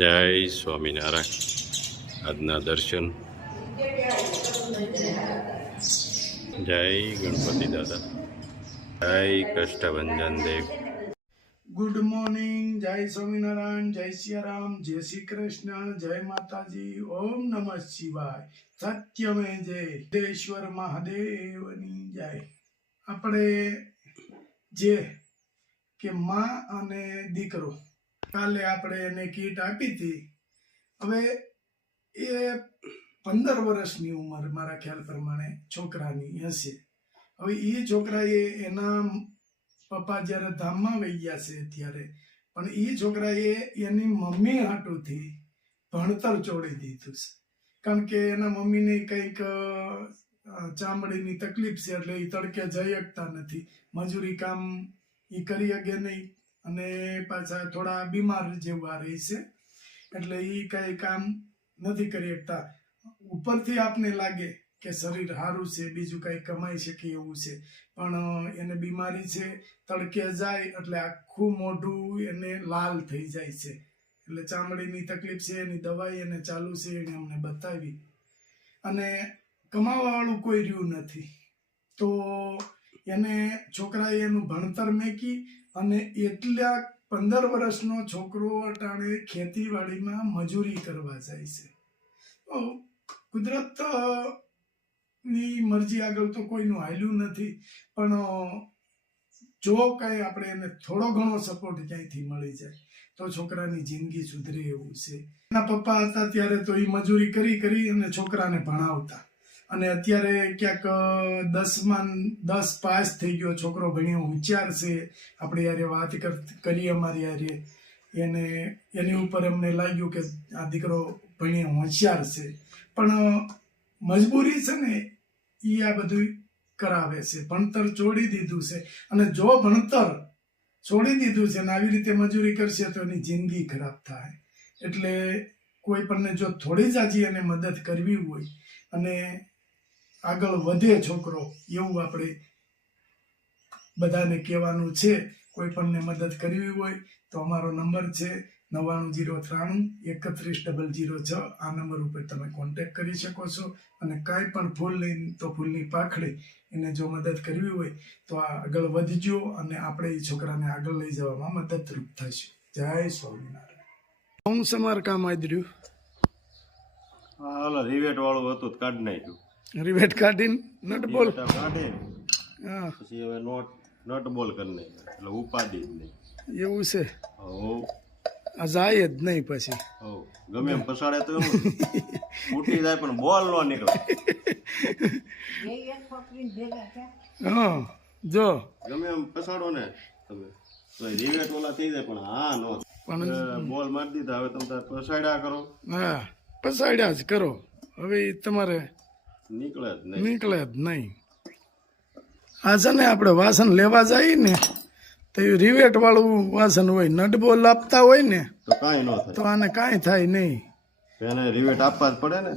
જય સ્વામિનારાયણ. આજના દર્શન. જય ગણપતિ દાદા. જય કષ્ટભંજન દેવ. Good morning. જય સ્વામિનારાયણ, જય સિયારામ, જય શ્રી કૃષ્ણ, જય માતાજી, ઓમ નમઃ શિવાય, સત્યમે જય, દેશ્વર મહાદેવની જય. આપણે જે કે માં અને દીકરો, કાલે આપણે એને કીટ આપી હતી. હવે એ 15 વર્ષની ઉંમર મારા ખ્યાલ પ્રમાણે છોકરાની હશે. હવે એ છોકરાએ એના પપ્પા જ્યારે ધામમાં વહી ગયા છે ત્યારે, પણ એ છોકરાએ એની મમ્મી હાટુથી ભણતર છોડી દીધું છે. કારણ કે એના મમ્મીને કંઈક ચામડીની તકલીફ છે, એટલે એ તડકે જઈ શકતા નથી, મજૂરી કામ એ કરી શકે નહીં, અને પાછા થોડા બીમાર જેવા રહે છે, એટલે એ કંઈ કામ નથી કરી શકતા. ઉપરથી આપને લાગે કે શરીર સારું છે, બીજું કંઈ કમાઈ શકે એવું છે, પણ એને બીમારી છે. તડકે જાય એટલે આખું મોઢું એને લાલ થઈ જાય છે, એટલે ચામડીની તકલીફ છે. એની દવાઈ એને ચાલુ છે, એને અમને બતાવી. અને કમાવા વાળું કોઈ રહ્યું નથી, તો એને છોકરાએ એનું ભણતર મેકી, અને એટલા 15 વર્ષનો છોકરો અટાણે ખેતીવાડીમાં મજૂરી કરવા જાય છે. કુદરત ની મરજી આગળ તો કોઈનું હાલ્યું નથી, પણ જો કઈ આપણે એને થોડો ઘણો સપોર્ટ ક્યાંયથી મળી જાય તો છોકરાની જિંદગી સુધરે એવું છે. એના પપ્પા હતા ત્યારે તો એ મજૂરી કરી અને છોકરાને ભણાવતા, અને અત્યારે ક્યાંક 10 પાસ થઈ ગયો છોકરો, ભણ્યો, હોશિયાર છે. આપણે યારે વાત કરી અમારી યારે, એની ઉપર અમને લાગ્યું કે આ દીકરો ભણ્યો, હોશિયાર છે, પણ મજબૂરી છે ને એ આ બધું કરાવે છે. ભણતર છોડી દીધું છે, અને જો ભણતર છોડી દીધું છે ને આવી રીતે મજૂરી કરશે તો એની જિંદગી ખરાબ થાય. એટલે કોઈ પણ જો થોડી જાજી એને મદદ કરવી હોય અને આગળ વધે છોકરો, એવું આપણે બધાને કહેવાનું છે. કોઈ પણને મદદ કરવી હોય તો અમારો નંબર છે 9903313006. આ નંબર ઉપર તમે કોન્ટેક્ટ કરી શકો છો. અને કાંઈ પણ ફૂલ લઈને તો ફૂલની પાખડી, એને જો મદદ કરવી હોય તો આગળ વધજો, અને આપણે એ છોકરાને આગળ લઈ જવામાં મદદરૂપ થઈશું. જય સ્વામિનારાયણ. હું સમારકામ આદર્યું હાલો રિવેટ વાળું હતું, કાઢી નાખ્યું. રિવેટ કાઢીને નટ બોલ કાઢી, હા, પછી હવે નટ બોલ કરી નાખ્યું, એટલે ઉપાડી જ નહીં. એવું છે. હો આ જાય જ નહીં પછી. હો ગમે એમ પસાડે તો એવું ફૂટી જાય, પણ બોલ ન નીકળે. હા, જો ગમે એમ પસાડો ને તમે તો રિવેટ ઓલા થઈ જાય, પણ હા નો પણ બોલ મારી દીધા. હવે તમે તાર પસાડ્યા કરો. હા, પસાડ્યા જ કરો. હવે ઈ તમારે નીકળે જ નહીં. નીકળે જ નહીં. આ છે ને આપણે વાસણ લેવા જઈએ ને તો એ રિવેટ વાળું વાસણ હોય, નટબોલ આપતા હોય ને તો કાંઈ ન થાય. તો આને કાંઈ થાય નહીં. એને રિવેટ આપવા જ પડે ને.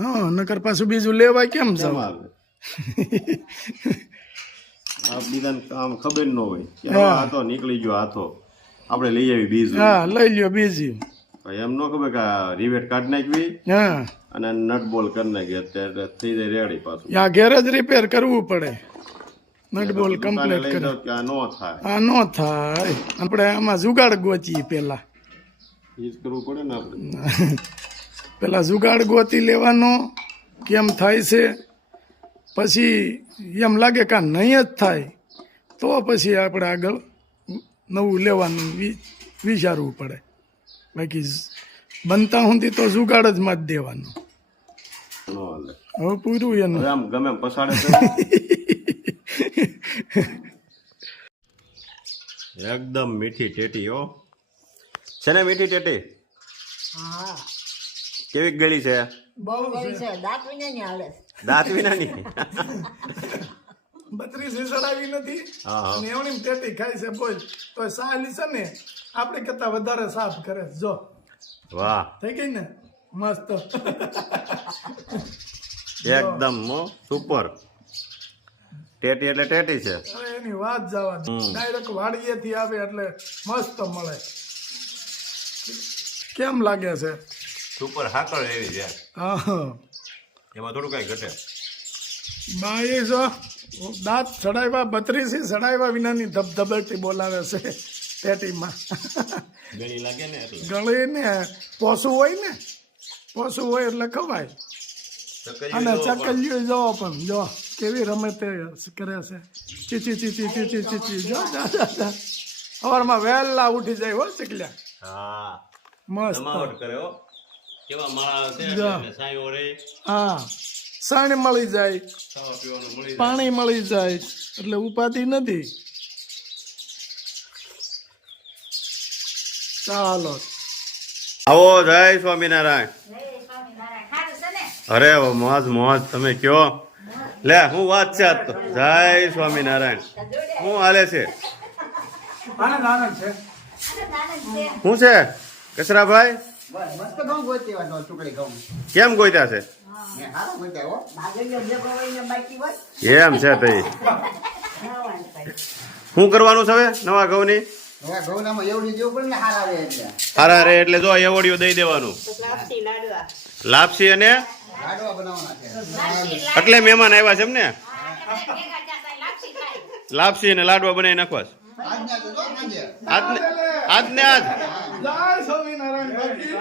હા, નકર પાછું બીજું લેવા કેમ કેમ જાવ? આવે? આ બીજાને આમ ખબર ન હોય કે હા. હાથો નીકળી ગયો, હાથો આપણે લઈ આવી બીજું. હા, લઈ લ્યો બીજી. એમ ન ખબર કે આ રિવેટ કાઢી નાખવી હા, અને નટ બોલ કરી નાખી, અત્યારે થઈ જાય રેડી પાછું. આ ઘેર જ રિપેર કરવું પડે. નટબોલ દુકાને કમ્પ્લીટ લઈ કરે. જાવ કે આ ન થાય. આ નો થાય. આપણે આમાં જુગાડ ગોચીએ પેલા. એ જ કરવું પડે ને આપણે. પેલા જુગાડ ગોતી લેવાનો કેમ થાય છે, પછી એમ લાગે કે નહીં જ થાય તો પછી આપણે આગળ નવું લેવાનું વિચારવું પડે. બાકી બનતા સુધી તો જુગાડ જ માં જ દેવાનું. ન હાલે. હવે પૂરું એનું. હવે આમ ગમે એમ પસાડે તો એકદમ મીઠી ટેટી. હો છે ને મીઠી ટેટી? હા, કેવી ગળી છે? બહુ કઈ છે દાંત વિનાની હાલે છે. દાંત વિનાની. 32 સડાવી નથી, હા હા. અને એવડી ટેટી ખાય છે. બોલ તો સાલી છે ને આપણે કરતા વધારે સાફ કરે છે. જો વાહ, થઈ ગઈ ને મસ્ત. એકદમ સુપર. ટેટી એટલે ટેટી છે. હવે એની વાત જવા દે. ડાયરેક્ટ વાડીએથી આવે એટલે મસ્ત મળે. કેમ લાગે છે? સુપર હાકર એવી છે હા એમાં થોડું કઈ ઘટે બાઈ જો દાંત ચડાવ્યા 32 ચડાવ્યા વિનાની ધબધબટી બોલાવે છે પેટીમાં. ગળી લાગે ને એટલે ગળીને પોસું હોય એટલે ખવાય. અને ચકલિયું જો પણ જો કેવી રમે તે કરે છે. ચીચી ચીચી ચીચી ચીચી જો સવારમાં વહેલા ઉઠી જાય હો ચકલ્યા. હા મસ્ત જમાવટ કરે હો કેવા માળા છે જા. એટલે સાયો રે હા સાણ મળી જાય, ખાવા પીવાનું મળી જાય પાણી મળી જાય એટલે ઉપાધિ નથી. ચાલો આવો જય સ્વામિનારાયણ. અરે મોજ મોજ તમે કયો લે હું વાત છે આજ તો. જય સ્વામિનારાયણ. શું હાલે છે? આનંદ આનંદ છે. શું છે કચરાભાઈ? મસ્ત ઘઉં ગોતી વાનો ટુકડી ઘઉં કેમ ગોત્યા છે? ને હારો ગોત્યા હો એમ છે તઈ શું કરવાનું છે હવે નવા ઘઉંની? હવે ઘઉંનામાં એવડી જેવું પણ ને હારા રહે એટલે હારા રે એટલે જો એવોડિયું દઈ દેવાનું. લાપસી અને લાડવા બનાવવાના છે એટલે મહેમાન આવ્યા છે એમ ને? લાપસી અને લાડવા બનાવી નાખવા છે. આજના તો જો સાંજે આજને આજ જય સ્વામિનારાયણ બાકી.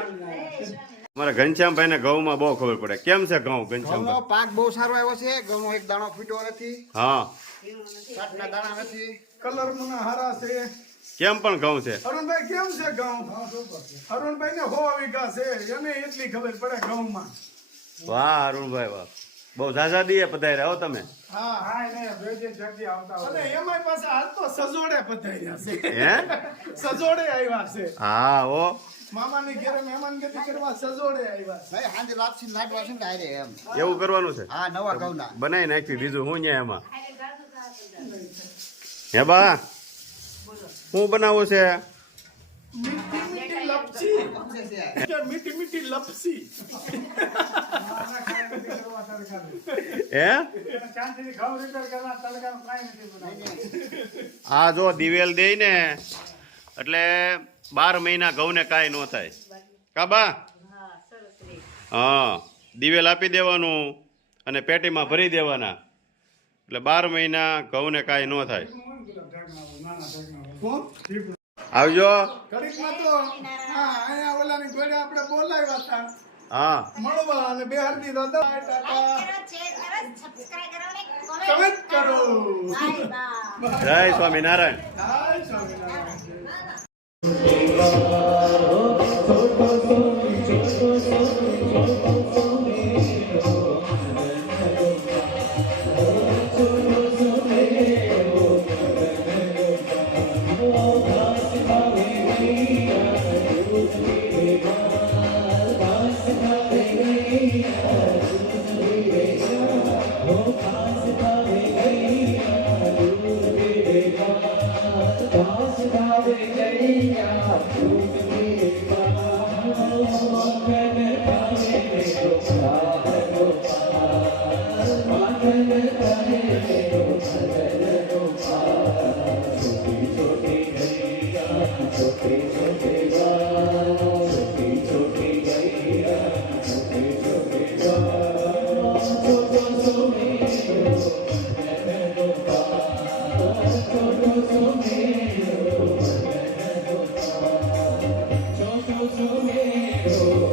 મારા ઘનશ્યામભાઈ ને ઘઉંમાં બહુ ખબર પડે. કેમ છે ઘઉં ઘઉંનો ઘનશ્યામભાઈ? પાક બહુ સારો આવ્યો છે ઘઉંનો એક દાણો ફૂટ્યો નથી હા કાટના દાણા નથી કલર મને હારા છે. કેમ પણ ઘઉં છે? અરુણભાઈ કેમ છે ઘઉં? અરુણભાઈ ને 100 વીઘા છે એને એટલી ખબર પડે ઘઉંમાં. વાહ અરુણભાઈ વાહ બહુ ઝાઝા દીએ પધાર્યા હો તમે. હા હા એને ભેજે જલ્દી આવતા હોય. અને એમાંય પાછા હાલ તો સજોડે પધાર્યા છે. હે સજોડે આવ્યા છે. હા ઓ મામાની ઘરે મહેમાનગતિ કરવા સજોડે આવ્યા છે. ભાઈ સાંજે લાપસી લાડવા છે ને ડાયરે એમ એવું કરવાનું છે? હા નવા ઘઉંના બનાવી નાખ્યું બીજું હું ન્યા એમાં હે બા શું બનાવવું છે? મીઠી મીઠી લપસી કે મીઠી મીઠી લપસી. હે આ જો દિવેલ દે ને એટલે 12 મહિના ઘઉં ને કાંઈ ન થાય કાબા. હા દિવેલ આપી દેવાનું અને પેટીમાં ભરી દેવાના એટલે 12 મહિના ઘઉં ને કાંઈ ન થાય. આવજો. ઘડીકમાં તો હા અહીંયા ઓલાની ઘોડે આપણે બોલાવ્યા હતા હા મળવા અને બેહારથી તો ટાટા કમેન્ટ કરો. જય સ્વામિનારાયણ. જય સ્વામિનારાયણ. Yo